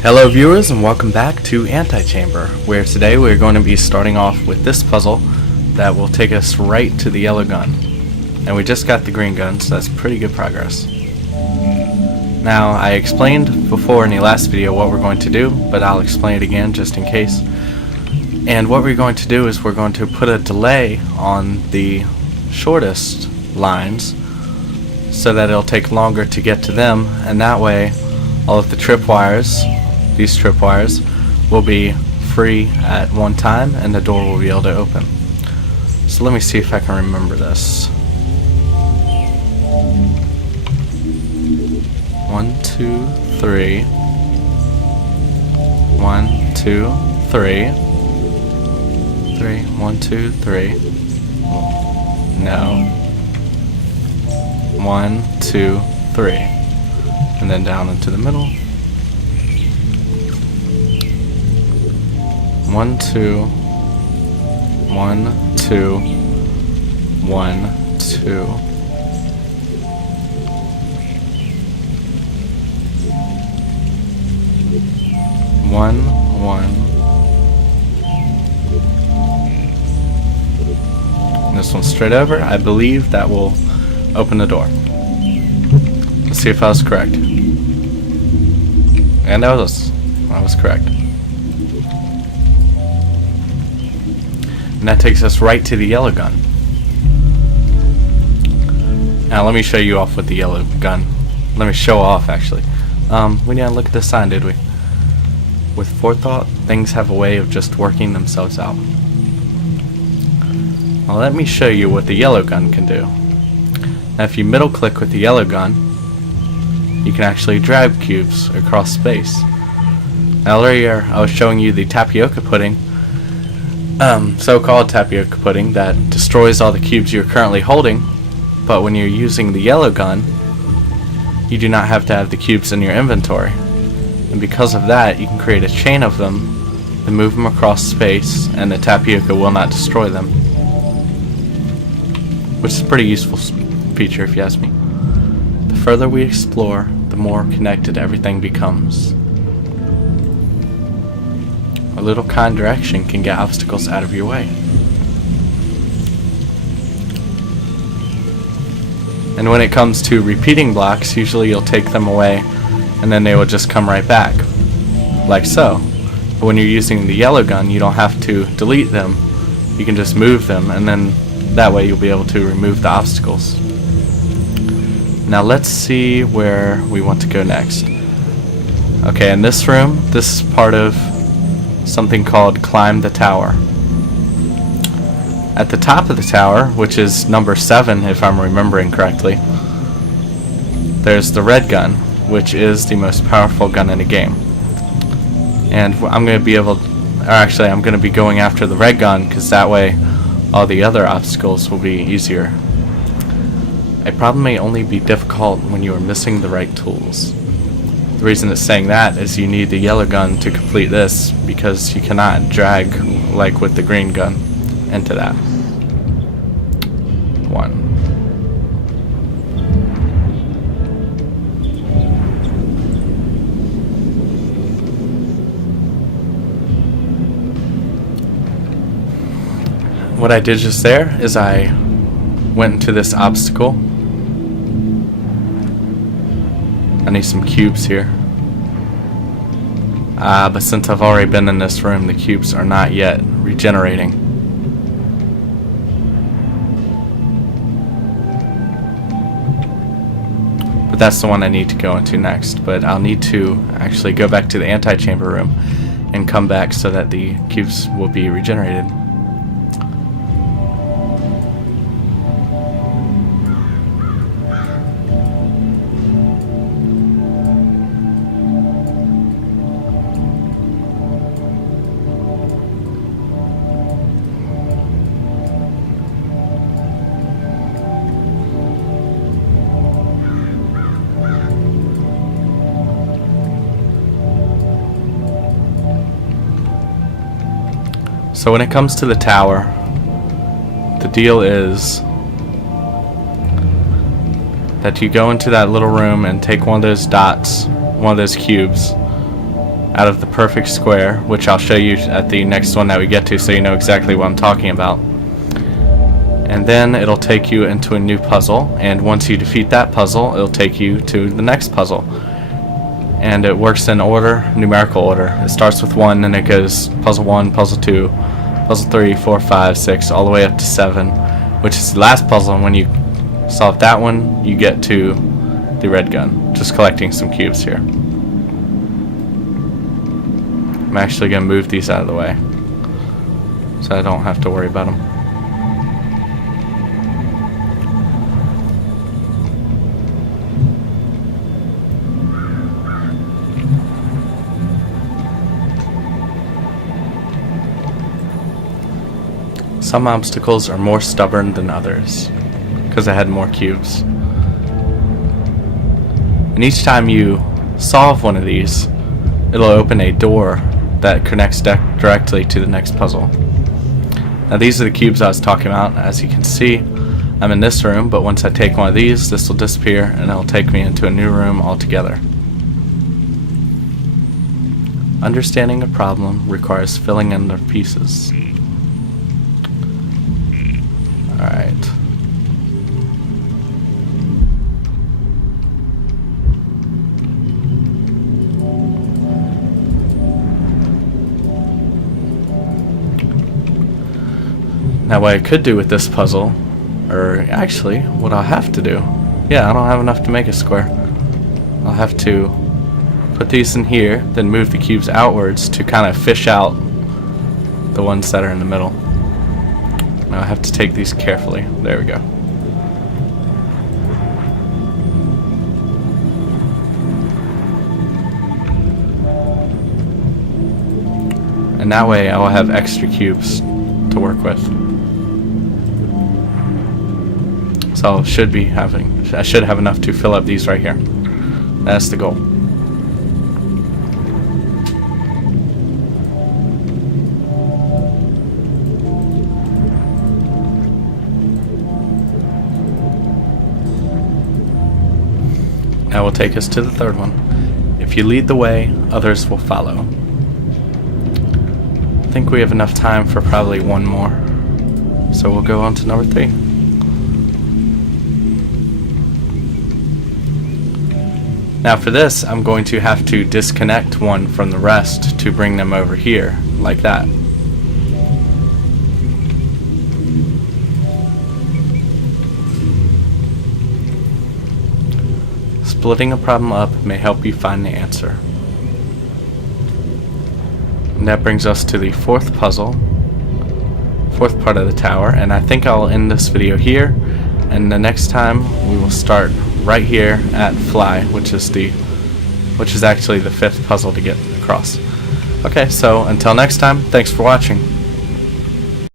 Hello viewers and welcome back to Antichamber, where today we're going to be starting off with this puzzle that will take us right to the yellow gun. And we just got the green gun, so that's pretty good progress. Now, I explained before in the last video what we're going to do, but I'll explain it again just in case. And what we're going to do is we're going to put a delay on the shortest lines so that it'll take longer to get to them, and that way all of the tripwires, these tripwires, will be free at one time and the door will be able to open. So let me see if I can remember this. 1, 2, 3. 1, 2, 3. 3. 1, 2, 3. No. 1, 2, 3. And then down into the middle. 1, 2. 1, 2. 1, 2. 1, 1. And this one straight over. I believe that will open the door. Let's see if I was correct. And I was correct. And that takes us right to the yellow gun. Now let me show you off with the yellow gun. Let me show off actually. We didn't look at the sign, did we? With forethought, things have a way of just working themselves out. Now let me show you what the yellow gun can do. Now if you middle click with the yellow gun, you can actually drag cubes across space. Now earlier I was showing you the tapioca pudding, so-called tapioca pudding, that destroys all the cubes you're currently holding, but when you're using the yellow gun, you do not have to have the cubes in your inventory. And because of that, you can create a chain of them and move them across space, and the tapioca will not destroy them. Which is a pretty useful feature if you ask me. The further we explore, the more connected everything becomes. A little kind direction can get obstacles out of your way. And when it comes to repeating blocks, usually you'll take them away and then they will just come right back, like so. But when you're using the yellow gun, you don't have to delete them, you can just move them, and then that way you'll be able to remove the obstacles. Now let's see where we want to go next. Okay, in this room, this is part of something called Climb the Tower. At the top of the tower, which is number 7 if I'm remembering correctly, there's the red gun, which is the most powerful gun in the game. And I'm going to be able, or actually I'm going to be going after the red gun, because that way all the other obstacles will be easier. A problem may only be difficult when you are missing the right tools. The reason it's saying that is you need the yellow gun to complete this, because you cannot drag, like with the green gun, into that. 1. What I did just there is I went into this obstacle. I need some cubes here. But since I've already been in this room, the cubes are not yet regenerating. But that's the one I need to go into next. But I'll need to actually go back to the antechamber room and come back so that the cubes will be regenerated. So when it comes to the tower, the deal is that you go into that little room and take one of those dots, one of those cubes, out of the perfect square, which I'll show you at the next one that we get to so you know exactly what I'm talking about. And then it'll take you into a new puzzle, and once you defeat that puzzle, it'll take you to the next puzzle. And it works in order, numerical order. It starts with 1, and it goes puzzle 1, puzzle 2, puzzle 3, 4, 5, 6, all the way up to 7, which is the last puzzle, and when you solve that one, you get to the red gun. Just collecting some cubes here. I'm actually going to move these out of the way so I don't have to worry about them. Some obstacles are more stubborn than others because I had more cubes. And each time you solve one of these, it'll open a door that connects directly to the next puzzle. Now these are the cubes I was talking about. As you can see, I'm in this room, but once I take one of these, this will disappear and it'll take me into a new room altogether. Understanding a problem requires filling in the pieces. Alright. Now what I could do with this puzzle, or actually what I'll have to do, yeah, I don't have enough to make a square. I'll have to put these in here, then move the cubes outwards to kind of fish out the ones that are in the middle. Now I have to take these carefully. There we go. And that way I will have extra cubes to work with. So I should have enough to fill up these right here. That's the goal. That will take us to the third one. If you lead the way, others will follow. I think we have enough time for probably one more. So we'll go on to number 3. Now for this, I'm going to have to disconnect one from the rest to bring them over here, like that. Splitting a problem up may help you find the answer. And that brings us to the fourth puzzle, fourth part of the tower, and I think I'll end this video here, and the next time we will start right here at Fly, which is actually the 5th puzzle to get across. Okay, so until next time, thanks for watching.